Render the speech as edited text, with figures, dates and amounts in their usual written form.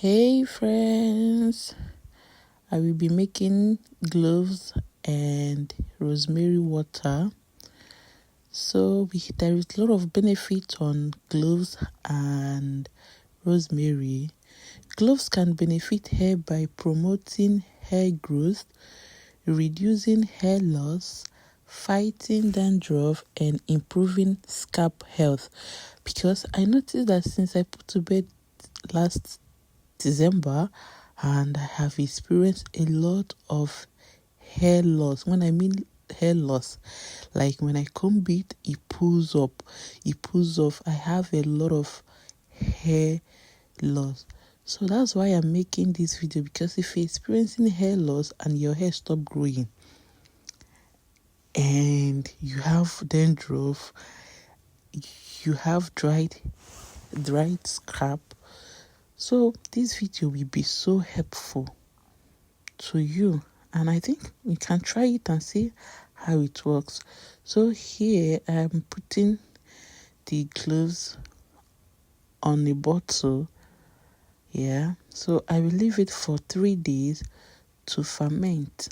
Hey friends, I will be making gloves and rosemary water. So there is a lot of benefit on gloves and rosemary. Gloves can benefit hair by promoting hair growth, reducing hair loss, fighting dandruff, and improving scalp health. Because I noticed that since I put to bed last December, and I have experienced a lot of hair loss. When I mean hair loss, like when I comb it pulls up, it pulls off. I have a lot of hair loss. So that's why I'm making this video, because if you're experiencing hair loss and your hair stop growing and you have dandruff, you have dried scalp, so this video will be so helpful to you, and I think you can try it and see how it works. So here I'm putting the cloves on a bottle. So I will leave it for 3 days to ferment.